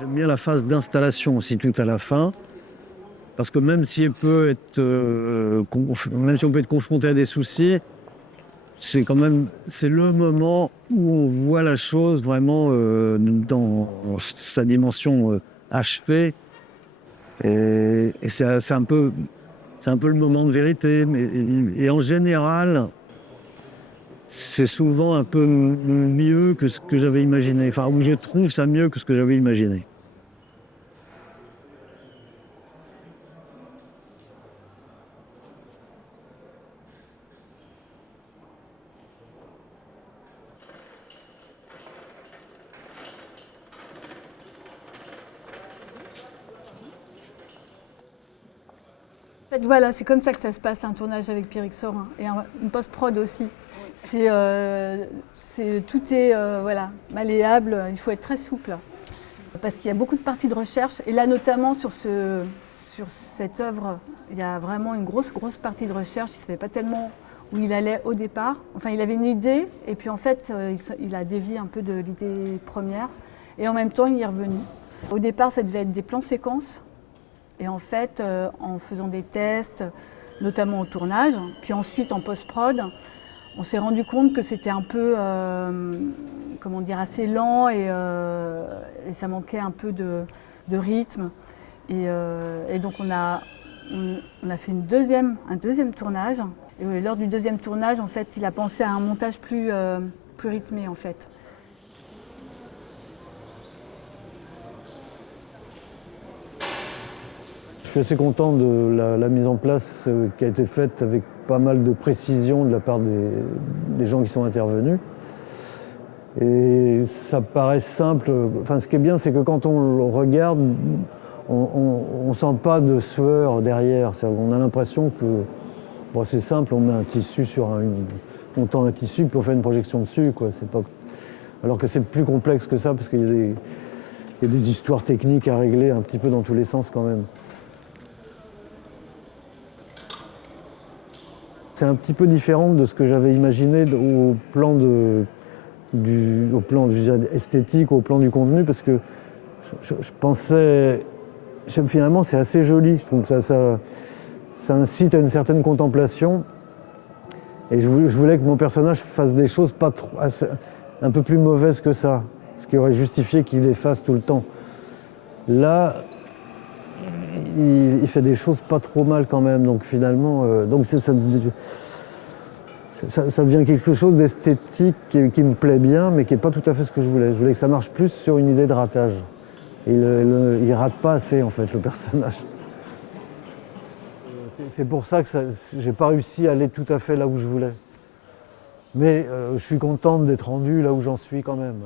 J'aime bien la phase d'installation aussi tout à la fin, parce que même si même si on peut être confronté à des soucis, c'est le moment où on voit la chose vraiment dans sa dimension achevée, et c'est un peu le moment de vérité. Et en général, c'est souvent un peu mieux que ce que j'avais imaginé. Enfin, où je trouve ça mieux que ce que j'avais imaginé. En fait, voilà, c'est comme ça que ça se passe, un tournage avec Pierrick Sorin et une post-prod aussi. Tout est voilà, malléable, il faut être très souple. Parce qu'il y a beaucoup de parties de recherche, et là notamment sur cette œuvre, il y a vraiment une grosse partie de recherche. Il ne savait pas tellement où il allait au départ. Enfin, il avait une idée, et puis en fait, il a dévié un peu de l'idée première, et en même temps, il y est revenu. Au départ, ça devait être des plans séquences. Et en fait, en faisant des tests, notamment au tournage, puis ensuite en post-prod, on s'est rendu compte que c'était un peu, comment dire, assez lent et ça manquait un peu de rythme. Et donc on a fait un deuxième tournage. Et lors du deuxième tournage, en fait, il a pensé à un montage plus rythmé, en fait. Je suis assez content de la mise en place qui a été faite avec pas mal de précision de la part des gens qui sont intervenus. Et ça paraît simple. Enfin, ce qui est bien, c'est que quand on le regarde, on ne sent pas de sueur derrière. On a l'impression que bon, c'est simple, on met un tissu on tend un tissu puis on fait une projection dessus, quoi. Alors que c'est plus complexe que ça, parce qu'il y a des histoires techniques à régler un petit peu dans tous les sens quand même. C'est un petit peu différent de ce que j'avais imaginé au plan je dirais, esthétique, au plan du contenu, parce que je pensais... Finalement, c'est assez joli. Je trouve ça incite à une certaine contemplation. Et je voulais que mon personnage fasse des choses un peu plus mauvaises que ça, ce qui aurait justifié qu'il les fasse tout le temps. Là, il fait des choses pas trop mal quand même, donc finalement, ça devient quelque chose d'esthétique qui me plaît bien, mais qui n'est pas tout à fait ce que je voulais. Je voulais que ça marche plus sur une idée de ratage. Et il rate pas assez, en fait, le personnage. C'est pour ça que j'ai pas réussi à aller tout à fait là où je voulais. Mais je suis contente d'être rendu là où j'en suis quand même.